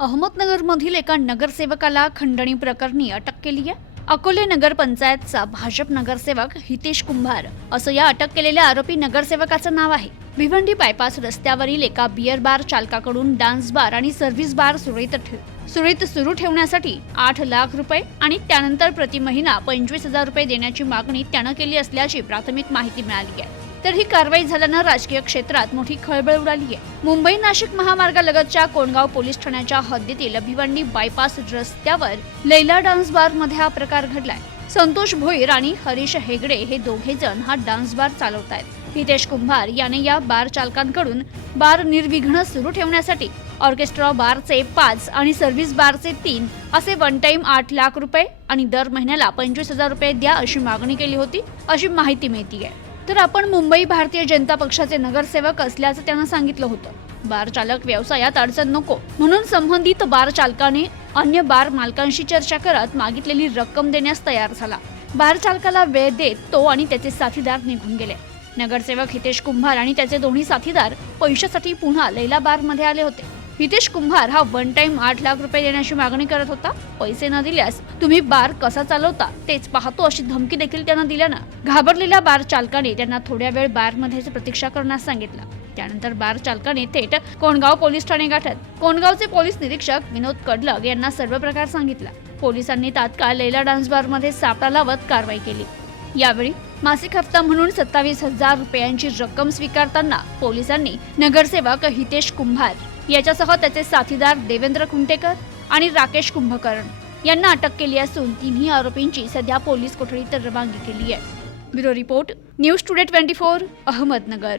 अहमदनगरमधील एका नगरसेवकाला खंडणी प्रकरणी अटक केली आहे. अकोले नगरपंचायतचा भाजप नगरसेवक हितेश कुंभार असं या अटक केलेल्या आरोपी नगरसेवकाचं नाव आहे. भिवंडी बायपास रस्त्यावरील एका बियर बार चालकाकडून डान्स बार आणि सर्व्हिस बार सुरळीत ठेव सुरळीत सुरू ठेवण्यासाठी आठ लाख रुपये आणि त्यानंतर प्रति महिना पंचवीस हजार रुपये देण्याची मागणी त्यानं केली असल्याची प्राथमिक माहिती मिळाली आहे. तर ही कारवाई झाल्यानं राजकीय क्षेत्रात मोठी खळबळ उडाली आहे मुंबई नाशिक महामार्गालगतच्या कोणगाव पोलीस ठाण्याच्या हद्दीतील भिवंडी बायपास रस्त्यावर लैला डान्स बारमध्ये हा प्रकार घडलाय. संतोष भोईर आणि हरीश हेगडे हे दोघे जण हा डान्स बार चालवत आहेत हितेश कुंभार याने या बार चालकांकडून बार निर्विघ्न सुरू ठेवण्यासाठी ऑर्केस्ट्रा बारचे पाच आणि सर्व्हिस बारचे तीन असे वन टाइम आठ लाख रुपये आणि दर महिन्याला पंचवीस हजार रुपये द्या अशी मागणी केली होती अशी माहिती मिळती आहे तर आपण मुंबई भारतीय जनता पक्षाचे नगरसेवक असल्याचं त्यांना सांगितलं होतं. बार चालक व्यवसायात अडचण नको म्हणून संबंधित बार चालकाने अन्य बार मालकांशी चर्चा करत मागितलेली रक्कम देण्यास तयार झाला. बार चालकाला वेळ देत तो आणि त्याचे साथीदार निघून गेले. नगरसेवक हितेश कुंभार आणि त्याचे दोन्ही साथीदार पैशासाठी पुन्हा लैला बारमध्ये आले होते. हितेश कुंभार हा वन टाइम आठ लाख रुपये देण्याची मागणी करत होता. पैसे न दिल्यास तुम्ही बार कसा चालवता तेच पाहतो अशी धमकी देखील त्यांना दिल्यानं घाबरलेल्या बार चालकाने त्यांना थोड्या वेळ बारमध्येच प्रतीक्षा करण्यास सांगितलं. त्यानंतर बार चालकाने थेट कोणगाव पोलीस ठाणे गाठत कोणगावचे पोलीस निरीक्षक विनोद कडलग यांना सर्व प्रकार सांगितला. पोलिसांनी तात्काळ लैला डान्स बारमध्ये सापळा लावत कारवाई केली. यावेळी मासिक हप्ता म्हणून सत्तावीस हजार रुपयांची रक्कम स्वीकारताना पोलिसांनी नगरसेवक हितेश कुंभार याच्यासह त्याचे साथीदार देवेंद्र खुंटेकर आणि राकेश कुंभकर्ण यांना अटक केली असून तिन्ही आरोपींची सध्या पोलीस कोठडीत रवानगी केली आहे. Bureau report news today twenty four Ahmednagar.